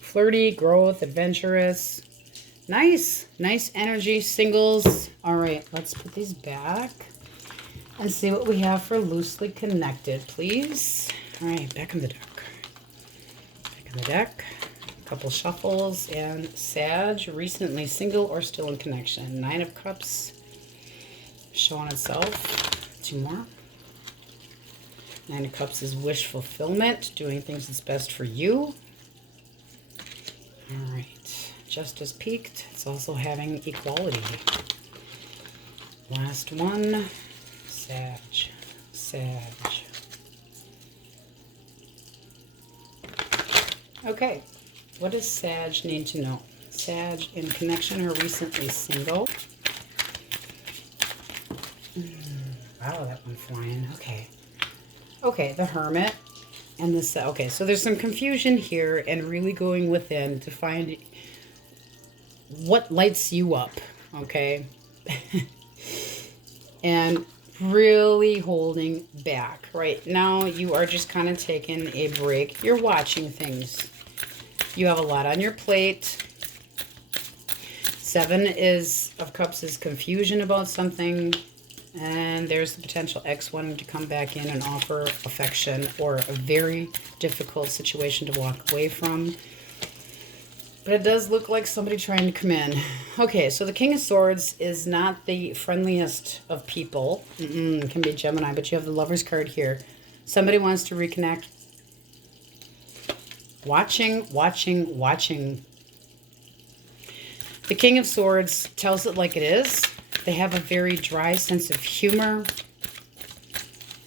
flirty, growth, adventurous. Nice. Nice energy, singles. All right, let's put these back and see what we have for loosely connected, please. All right, back in the deck. Back in the deck. A couple shuffles. And Sag, recently single or still in connection. 9 of Cups showing itself. 2 more. 9 of Cups is wish fulfillment, doing things that's best for you. All right. Justice peaked. It's also having equality. Last one. Sag. Sag. Okay. What does Sag need to know? Sag in connection or recently single. Wow, that one flying. Okay. Okay, the Hermit. And this, okay, so there's some confusion here and really going within to find what lights you up, okay? And really holding back. Right now, you are just kind of taking a break. You're watching things. You have a lot on your plate. 7 of Cups is confusion about something. And there's the potential X wanting to come back in and offer affection or a very difficult situation to walk away from. But it does look like somebody trying to come in. Okay, so the King of Swords is not the friendliest of people. It can be Gemini, but you have the Lover's card here. Somebody wants to reconnect. Watching, watching, watching. The King of Swords tells it like it is. They have a very dry sense of humor.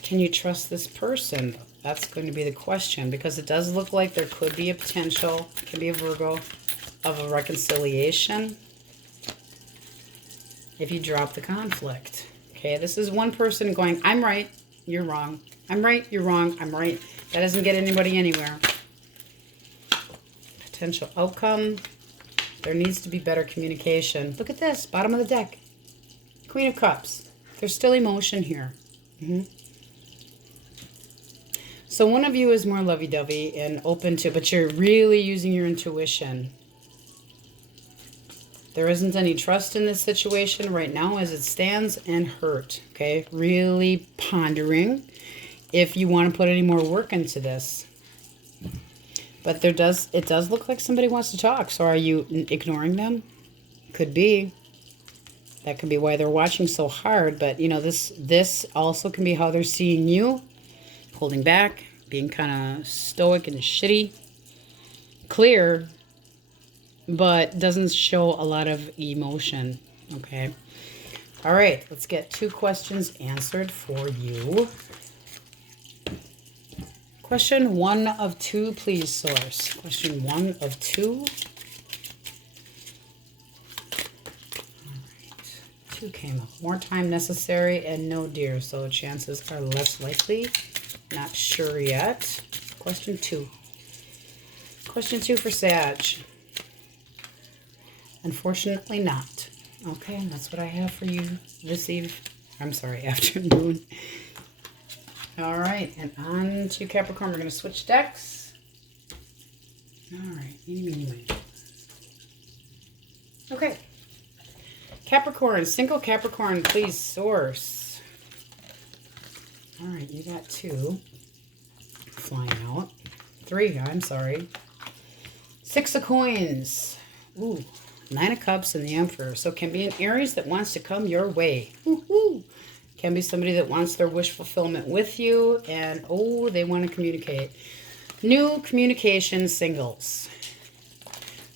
Can you trust this person? That's going to be the question, because it does look like there could be a potential, it can be a Virgo, of a reconciliation if you drop the conflict. Okay, this is one person going, I'm right, you're wrong. I'm right, you're wrong, I'm right. That doesn't get anybody anywhere. Potential outcome. There needs to be better communication. Look at this, bottom of the deck. Queen of Cups. There's still emotion here. So one of you is more lovey-dovey and open to, but you're really using your intuition. There isn't any trust in this situation right now as it stands, and hurt. Okay, really pondering if you want to put any more work into this. But it does look like somebody wants to talk. So are you ignoring them? Could be. That could be why they're watching so hard. But, you know, this also can be how they're seeing you. Holding back, being kind of stoic and shitty. Clear, but doesn't show a lot of emotion. Okay. All right, let's get 2 questions answered for you. Question 1 of 2, please, Source. Question 1 of 2. 2 came up. More time necessary and no deer, so chances are less likely. Not sure yet. Question 2. Question 2 for Sag. Unfortunately not. Okay, that's what I have for you this afternoon. All right, and on to Capricorn. We're going to switch decks. All right, eeny, meeny, miny. Okay. Capricorn, single Capricorn, please, Source. All right, you got 2 flying out. 3, I'm sorry. 6 of Coins. Ooh, 9 of Cups and the Emperor. So it can be an Aries that wants to come your way. Woo-hoo. Can be somebody that wants their wish fulfillment with you, and, oh, they want to communicate. New communication singles.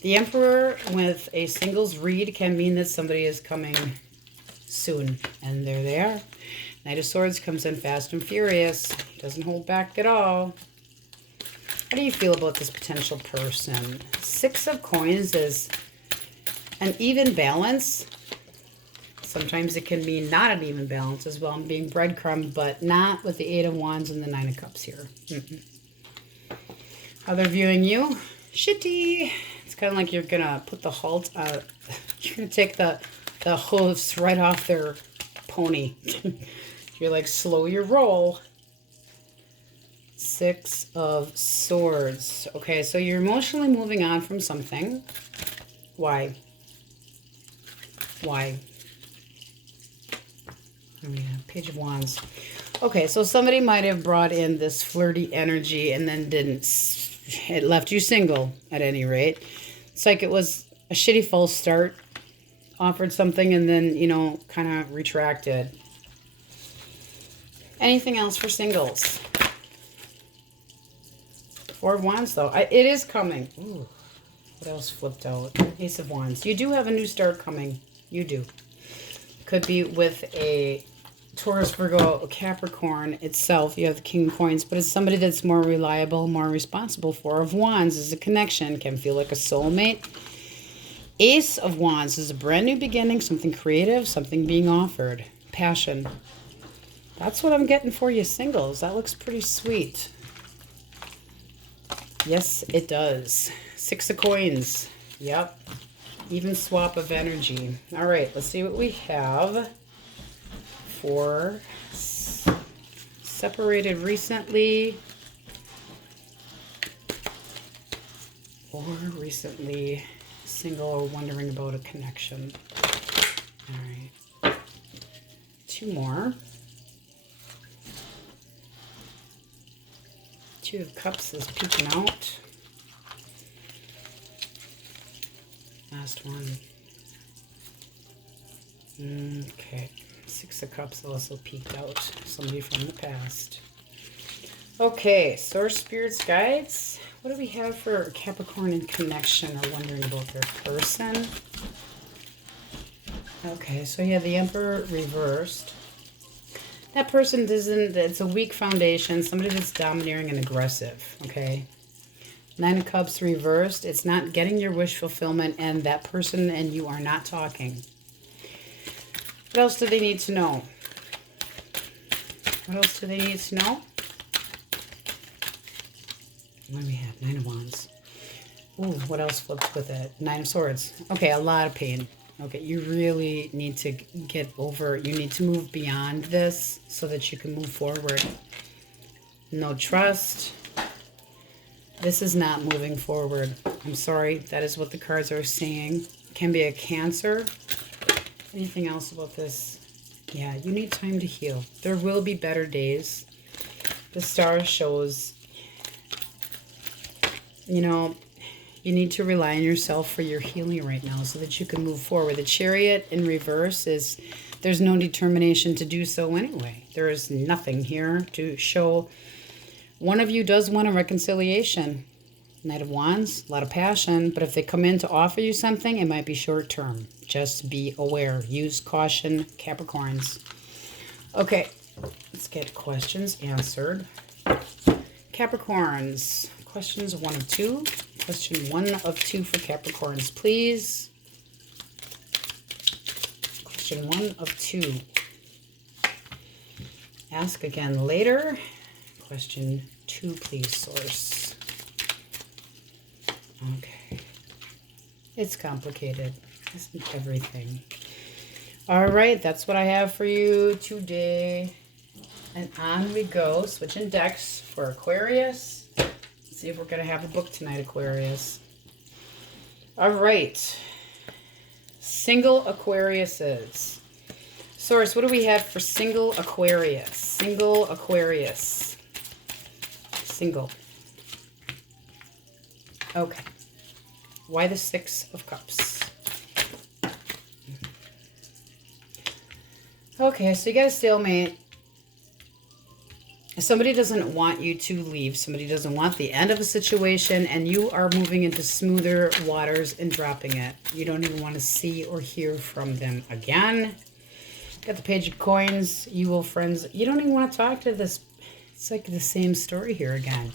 The Emperor with a singles read can mean that somebody is coming soon. And there they are. Knight of Swords comes in fast and furious. Doesn't hold back at all. How do you feel about this potential person? 6 of Coins is an even balance. Sometimes it can mean not an even balance as well. I'm being breadcrumb, but not with the 8 of Wands and the 9 of Cups here. How they're viewing you? Shitty. It's kind of like you're going to put the halt, you're going to take the hooves right off their pony. You're like, slow your roll. Six of Swords. Okay, so you're emotionally moving on from something. Why? Why? Oh, yeah, Page of Wands. Okay, so somebody might have brought in this flirty energy and then didn't. It left you single, at any rate. It's like it was a shitty false start. Offered something and then, you know, kind of retracted. Anything else for singles? Four of Wands, though. It is coming. Ooh, what else flipped out? Ace of Wands. You do have a new start coming. You do. Could be with a Taurus, Virgo, Capricorn itself. You have the King of Coins, but it's somebody that's more reliable, more responsible. Four of Wands is a connection. Can feel like a soulmate. Ace of Wands is a brand new beginning, something creative, something being offered. Passion. That's what I'm getting for you singles. That looks pretty sweet. Yes, it does. Six of Coins. Yep. Even swap of energy. All right, let's see what we have for separated recently or recently single or wondering about a connection. All right. Two more. Two of Cups is peeking out. Last one. Okay. Six of Cups also peeked out. Somebody from the past. Okay. Source, Spirits, Guides. What do we have for Capricorn in connection or wondering about their person? Okay. So you have the Emperor reversed. That person doesn't, it's a weak foundation, somebody that's domineering and aggressive, okay? Nine of Cups reversed, it's not getting your wish fulfillment, and that person and you are not talking. What else do they need to know? What else do they need to know? What do we have? Nine of Wands. Ooh, what else flipped with it? Nine of Swords. Okay, a lot of pain. Okay, you really need to get over, you need to move beyond this so that you can move forward. No trust. This is not moving forward. I'm sorry, that is what the cards are saying. Can be a Cancer. Anything else about this? Yeah, you need time to heal. There will be better days. The star shows, you know, you need to rely on yourself for your healing right now so that you can move forward. The Chariot in reverse is, there's no determination to do so anyway. There is nothing here to show. One of you does want a reconciliation. Knight of Wands, a lot of passion, but if they come in to offer you something, it might be short term. Just be aware. Use caution, Capricorns. Okay, let's get questions answered. Capricorns, questions 1 of 2. Question 1 of 2 for Capricorns, please. Question 1 of 2. Ask again later. Question 2, please, source. Okay. It's complicated, isn't everything? All right, that's what I have for you today. And on we go. Switching decks for Aquarius. See if we're going to have a book tonight, Aquarius. All right. Single Aquariuses. Source, what do we have for single Aquarius? Single Aquarius. Single. Okay. Why the Six of Cups? Okay, so you got a stalemate. Somebody doesn't want you to leave. Somebody doesn't want the end of a situation, and you are moving into smoother waters and dropping it. You don't even want to see or hear from them again. Got the Page of Coins. You will friends. You don't even want to talk to this. It's like the same story here again.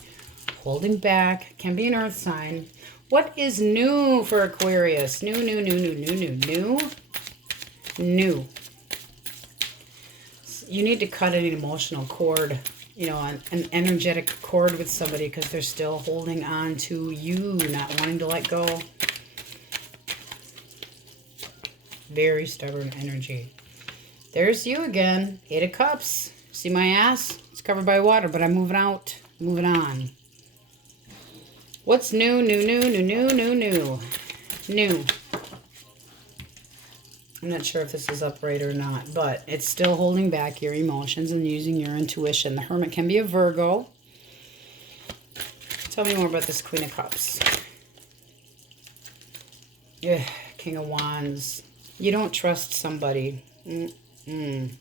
Holding back. Can be an earth sign. What is new for Aquarius? New. You need to cut an emotional cord, you know, an energetic cord with somebody because they're still holding on to you, not wanting to let go. Very stubborn energy. There's you again. 8 of Cups. See my ass? It's covered by water, but I'm moving out. Moving on. What's new, new, new, new, new, new, new? New. I'm not sure if this is upright or not, but it's still holding back your emotions and using your intuition. The Hermit can be a Virgo. Tell me more about this Queen of Cups. Yeah, King of Wands. You don't trust somebody. Bottom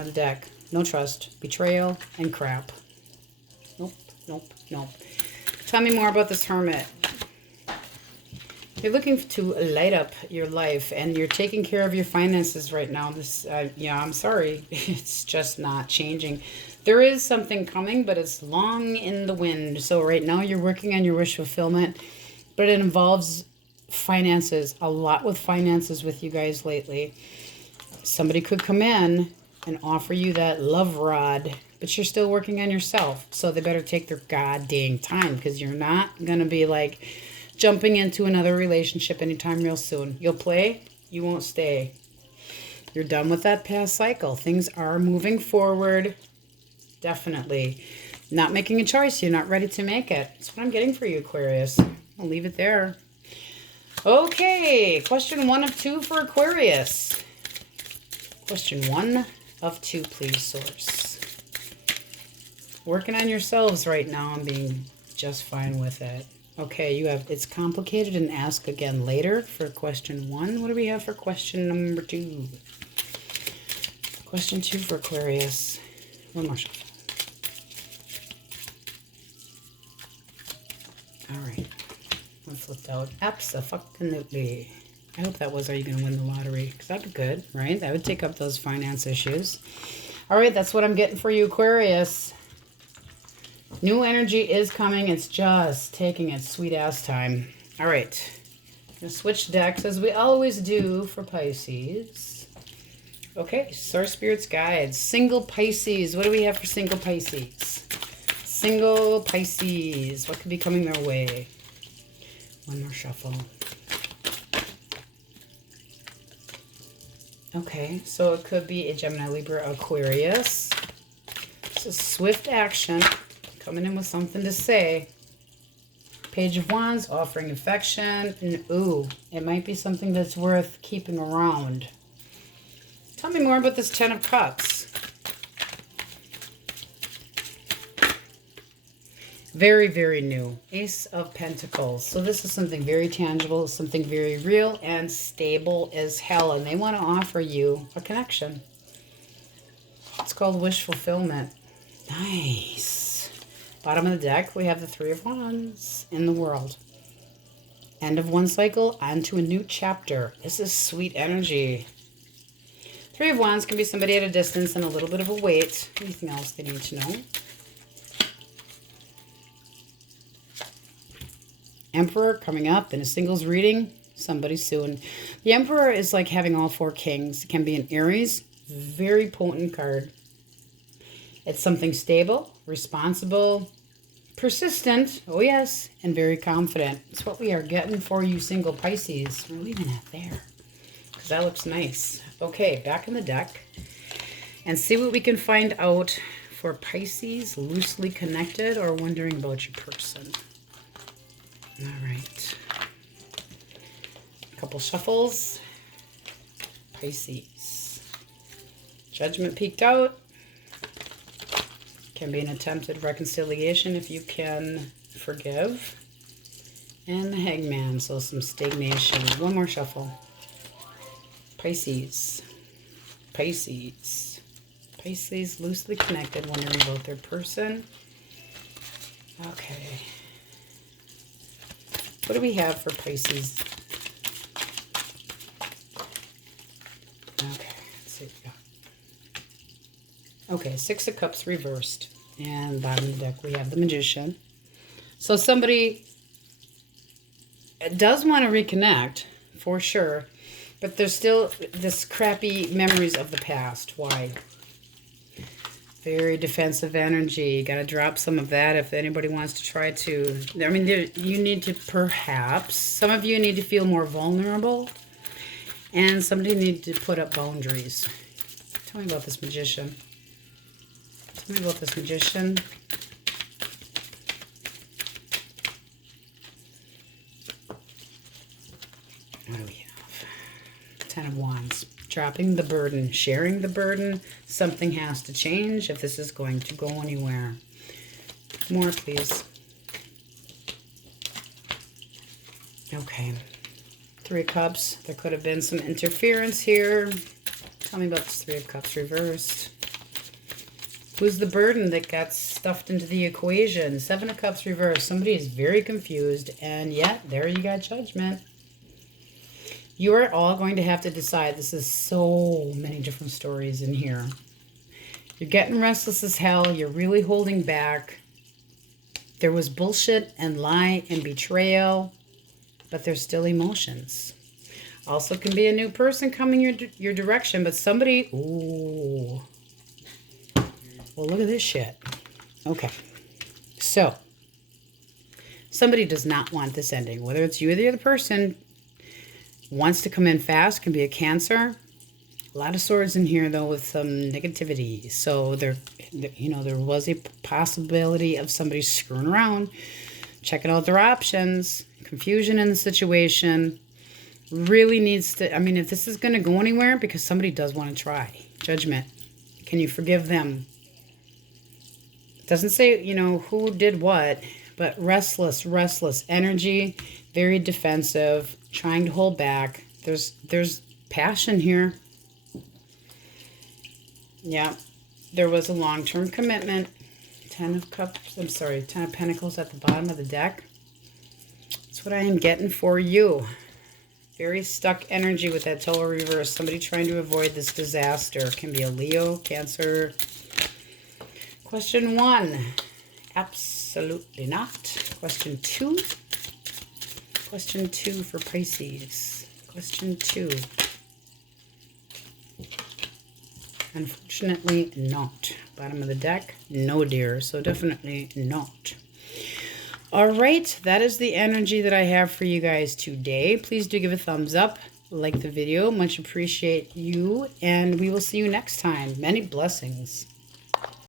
of the deck. No trust. Betrayal and crap. Nope, nope, nope. Tell me more about this Hermit. You're looking to light up your life, and you're taking care of your finances right now. This, yeah, I'm sorry. It's just not changing. There is something coming, but it's long in the wind. So right now you're working on your wish fulfillment, but it involves finances. A lot with finances with you guys lately. Somebody could come in and offer you that love rod, but you're still working on yourself. So they better take their goddamn time, because you're not going to be like jumping into another relationship anytime real soon. You'll play, you won't stay. You're done with that past cycle. Things are moving forward. Definitely. Not making a choice. You're not ready to make it. That's what I'm getting for you, Aquarius. I'll leave it there. Okay, question 1 of 2 for Aquarius. Question 1 of 2, please, Source. Working on yourselves right now and being just fine with it. Okay, you have it's complicated and ask again later for question 1. What do we have for question number 2? Question 2 for Aquarius. One more shuffle. Alright. One flipped out. Abso-fucking-lutely. I hope that was, are you going to win the lottery? Because that'd be good, right? That would take up those finance issues. Alright, that's what I'm getting for you, Aquarius. New energy is coming. It's just taking its sweet ass time. All right. I'm going to switch decks as we always do for Pisces. Okay. Source Spirits Guides. Single Pisces. What do we have for single Pisces? Single Pisces. What could be coming their way? One more shuffle. Okay. So it could be a Gemini, Libra, Aquarius. This is swift action. Coming in with something to say. Page of Wands, offering affection. And ooh, it might be something that's worth keeping around. Tell me more about this 10 of Cups. Very, very new. Ace of Pentacles. So this is something very tangible, something very real and stable as hell. And they want to offer you a connection. It's called wish fulfillment. Nice. Bottom of the deck, we have the 3 of Wands in the world. End of one cycle, on to a new chapter. This is sweet energy. 3 of Wands can be somebody at a distance and a little bit of a wait. Anything else they need to know? Emperor coming up in a singles reading. Somebody soon. The Emperor is like having all 4 kings. It can be an Aries. Very potent card. It's something stable, responsible, persistent, oh yes, and very confident. It's what we are getting for you single Pisces. We're leaving that there because that looks nice. Okay, back in the deck and see what we can find out for Pisces, loosely connected or wondering about your person. All right. A couple shuffles. Pisces. Judgment peeked out. Can be an attempted reconciliation if you can forgive. And the Hangman, so some stagnation. One more shuffle. Pisces. Pisces. Pisces, loosely connected, wondering about their person. Okay. What do we have for Pisces? Okay, let's see what we got. Okay, 6 of Cups reversed. And bottom of the deck, we have the Magician. So somebody does want to reconnect, for sure. But there's still this crappy memories of the past. Why? Very defensive energy. Got to drop some of that if anybody wants to try to. I mean, you need to perhaps, some of you need to feel more vulnerable. And somebody needs to put up boundaries. Tell me about this Magician. Tell me about this Magician. What do we have? 10 of Wands. Dropping the burden, sharing the burden. Something has to change if this is going to go anywhere. More, please. Okay. 3 of Cups. There could have been some interference here. Tell me about this 3 of Cups reversed. Who's the burden that got stuffed into the equation? 7 of Cups reversed. Somebody is very confused, and yet there you got Judgment. You are all going to have to decide. This is so many different stories in here. You're getting restless as hell. You're really holding back. There was bullshit and lie and betrayal, but there's still emotions. Also can be a new person coming your direction, but somebody... Ooh. Well, look at this shit. Okay. So, somebody does not want this ending. Whether it's you or the other person wants to come in fast, can be a Cancer. A lot of swords in here, though, with some negativity. So, there was a possibility of somebody screwing around, checking out their options, confusion in the situation. Really needs to, I mean, if this is going to go anywhere, because somebody does want to try. Judgment. Can you forgive them? Doesn't say, who did what, but restless energy, very defensive, trying to hold back. There's passion here. Yeah, there was a long-term commitment. 10 of Pentacles at the bottom of the deck. That's what I am getting for you. Very stuck energy with that Tower reverse. Somebody trying to avoid this disaster. Can be a Leo, Cancer. Question 1. Absolutely not. Question 2. Question 2 for Pisces. Question 2. Unfortunately not. Bottom of the deck, no dear. So definitely not. All right, that is the energy that I have for you guys today. Please do give a thumbs up, like the video. Much appreciate you, and we will see you next time. Many blessings.